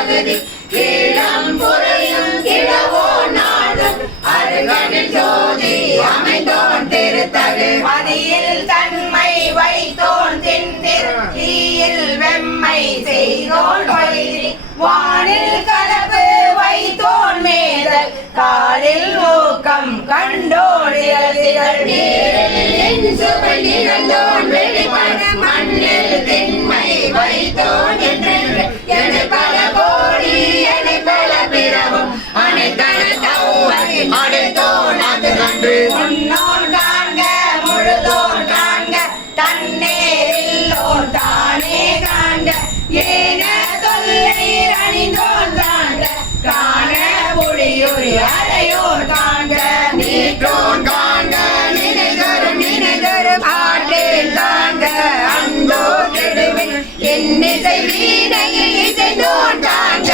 தகுதி கீழம் புறையும் கிழவோ நாடும் அருகனில் ஜோதி அமைந்தோன் திருத்தகு மதியில் தன்மை வைத்தோன் தின்திரு தீயில் வெம்மை செய்தோன் வைரி வானில் கலவு வைத்தோன் மேதல் காலில் ஊக்கம் கண்டோடிகள் நீரில் சுவை நிகழ்ந்தோன் வெளிப்பட மண்ணில் திண்மை வைத்தோன் என்று என பல கோடி என பல பிறவும் அனைத்தன தௌவை அடைத்தோன் அது நன்று முன்னோன் காண்க முழுதோன் காண்க தன்னேரில்லோன் தானே காண்க ஏன தொல்லை அணிந்தோன் காண்க காண புடியுரி அறையோன் காண்க நீற்றோன் காண்க நினைதரும் ஆற்றில் காண்க அந்தோ கெடுவில் என்னிசை வீணையில் இசைந்தோன் காண்க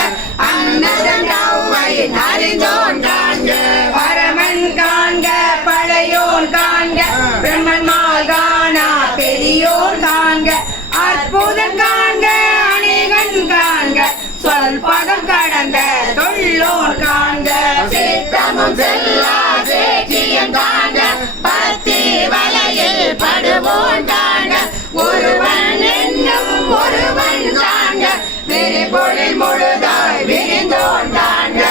அன்னதம் நவ்வையின் அறிந்தோன் காண்க பரமன் காண்க பழையோன் காண்க பிரம்மன்மால் காணா பெரியோன் காண்க அற்புதம் காண்க அநேகன் காண்க சொல் பதம் கடந்த தொல்லோன் காண்க சித்தமும் செல்லா சேட்சியம் காண்க பத்தி வலையில் படுவோன் காண்க ஒருவன் என்னும் ஒருவன் காண்க விரிபொழில் முழுதாய் விரிந்தோன் காண்க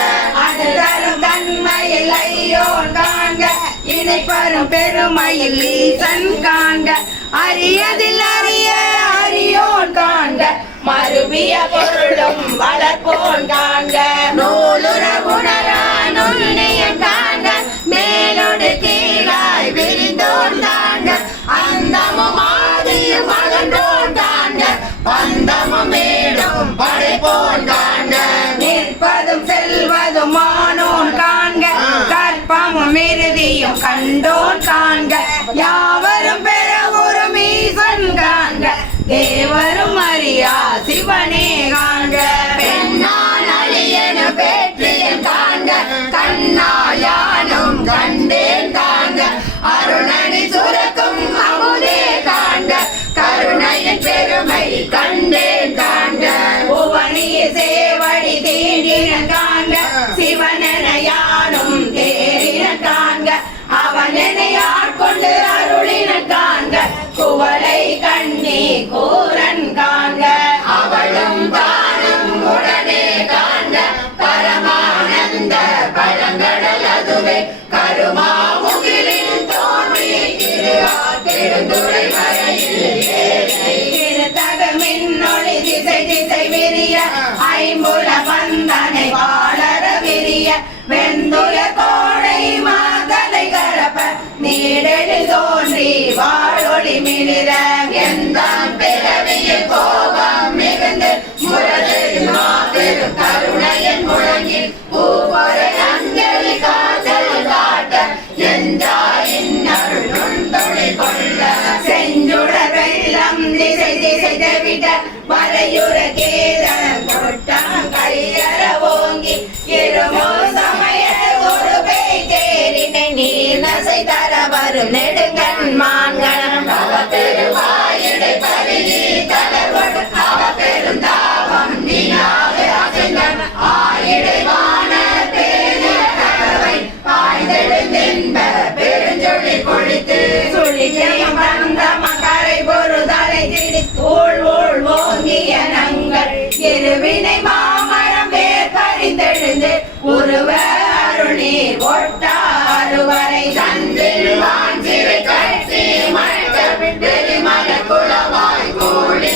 அது தரும் தன்மையில் ஐயோன் காண்க இணைப்பரும் பெருமையில் ஈசன் காண்க அறியதில் அறிய அறியோன் காண்க மறுபிய பொருளும் வளர்ப்போன் காண்க நூலுற உணரா நுண்ணியம் காண்க மேலோடு கீழாய் விரிந்தோன் காண்க அந்தமும் ஆதியும் அகன்றோன் காண்க பந்தமும் வீடும் படைப்போன் காண்க நிற்பதும் செல்வதும் மானோன் காண்க கற்பமும் இறுதியும் கண்டோன் காண்க யாவரும் பெற ஒரு மீசன் காண்க தேவரும் அறியா சிவனே காண்க பெண்ணான் அழியனு பேற்றியன் காண்க கண்ணால் யானும் கண்டேன் காண்க அருணனி சுரக்கும் அமுதே காண்க கருணையின் பெருமை கண்டேன் காண்க புவனிய சேவடி தீண்டினன் காண்க சிவனென யானும் தேரினன் காண்க அவனெனை ஆட்கொண்டு அருளினன் காண்க குவளை கண்ணி கூரன் காண்க அவளும் தானும் உடனே காண்க பரமானந்த பழங்கடல் அதுவே கருமா முகிலில் தோன்றி திருந்துரை வரையில் திருத்தகு மின்னொளி திசை திசை விரிய ஐம்புல பந்தனை வாழற விரிய வெந்துய கோடை மாதலை கரப்ப நீடெழில் தோன்றி வாழொளி மிளிர எந்த பிறவியில் கோபம் மிகுந்து முரளில் மாபெரும் கருணையின் முழங்கில் பூவரை அஞ்சலி காதல் காட்ட எந்தாயின் அருள் நுண்துணை கொள்ள செஞ்சுடர் வெள்ளம் திசை திசை தவிட வரையுற கேத கொட்டான் கையற ஓங்கி இருமோ சமய ஒரு பேய் தேரினை நீர் நசை தர வரும் நெடுங்கண் மான்கணம் அவ பெருவாயிடை பருகி தளர்வடு அவ பெரும் தாவம் நீனாக அசைந்தன் ஆயிடை வான பேரிய கதவை பாய்ந்தெழுந்தென்ப பெருஞ்சொழி பொழித்து சுழியம் வந்த மகரை பொருதலை திடி தோள் ஓள் ஓங்கிய நங்கள் இருவினை மாமரம் வேர் பறிந்தெழுந்து உருவ அருணீர் ஒட்டாறுவரை சந்தில் வான் சிறை கட்சி மழக்க வெளிமல குளவாய் கோழி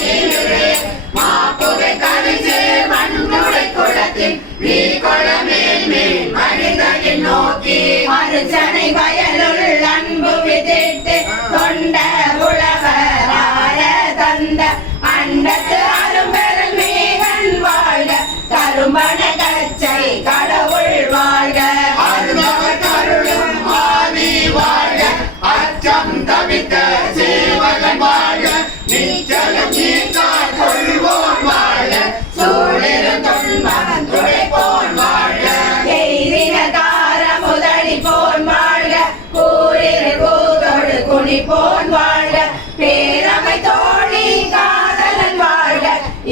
மாப்புகை கவிசு மண்ணுடை குளத்தில் நீ குளமேல் மேல் மனிதனின் நோக்கி மறுச்சனை வயலுள் அன்பு விதிட்டு தொண்ட உழவரார தந்த அண்டத்து அரும்பெறல் மேகன் வாழ்க கரும்பன கச்சை கடவுள் வாழ்க கருளும் ஆதி வாழ்க அச்சம் தவித்த சேவகன் வாழ்க நீச்சலும் நீத்தார் கொள்வோன் வாழ்க சூழிரும் தொன்மகன் துடைப்போன் வாழ்க எய்தின தார முதலி போன் வாழ்க கூறிரு கூதொடு குனிப்போன் வாழ்க பேரமை தோழி காதலன் வாழ்க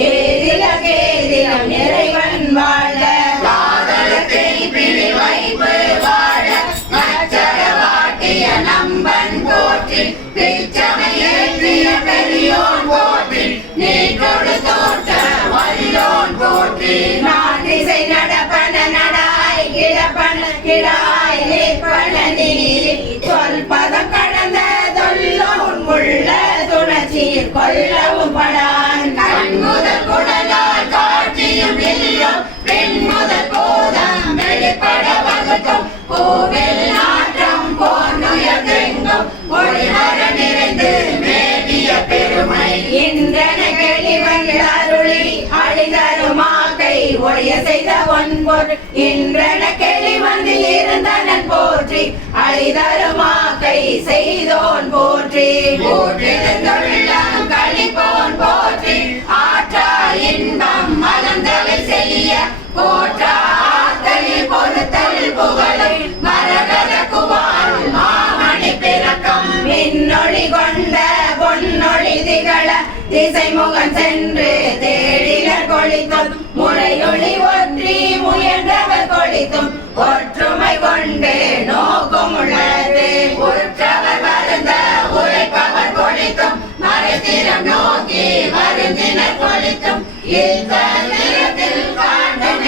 ஏதில கேதிலம் நிற இறைவன் வாழ காதலத்தை பிடி வைப்பு வாழ மச்சர வாட்டிய நம்பன் போற்றி பிச்சமை ஏற்றிய பெரியோன் போற்றி நீட்டோடு தோற்ற வல்லோன் போற்றி நான் திசை நடப்பன நடாய் கிடப்பன கிடாய் நிற்பன நீரி சொல் பதம் கடந்த தொல்லோன் உள்ள துணர்ச்சியில் கொல்லவும் படான் கண் முதல் குடலால் காட்சியும் இல்லம் பெண் முதல் போதம் வெளிப்பட வகுத்தும் பூவில் நாற்றம் போன்னுயர்ந்தெங்கும் ஒளிவர நிறைந்து மேவிய பெருமை இன்றன கிளிவன் அருளி அழிதருமாக்கை ஒழிய செய்த ஒன்பொரு இன்றன கிளிவந்தில் இருந்தனன் போற்றி அழிதருமாக்கை செய்தோன் போற்றி போற்றிருந்துள்ளம் களிப்போன் போற்றி ஆற்றா இன்பம் மலர்ந்தலை செய்ய போற்றா ஆத்தலில் பொறுத்தல் புகழை மரகத குவாள் மாமணி பிறக்கம் மின்னொளி கொண்ட பொன்னொளி திகழ திசை முகம் சென்று தேடினர் கொளித்தும் முறையொளி ஒற்றி முயன்றவர் கொளித்தும் ஒற்றுமை கொண்டு நோக்கம் உள்ளது உற்றவர் வருந்த உழைப்பவர் கொளித்தும் மறைத்திரம் நோக்கி வருந்தினர் கொளித்தும் இந்த நிறத்தில் காண்டும்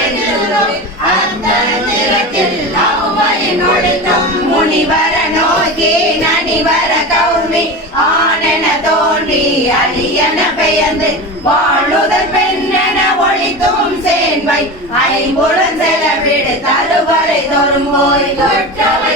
அந்த நிறத்தில் அவ்வையின் ஒளித்தும் முனிவர நோக்கி நனிவர கௌர்மி ஆனென தோன்றி அழியன பெயர்ந்து வாழுதல் பெண்ணென ஒளித்தும் சேன்வை ஐம்புலன் செலவிடு தருவரை தோறும் போய் தொற்றவை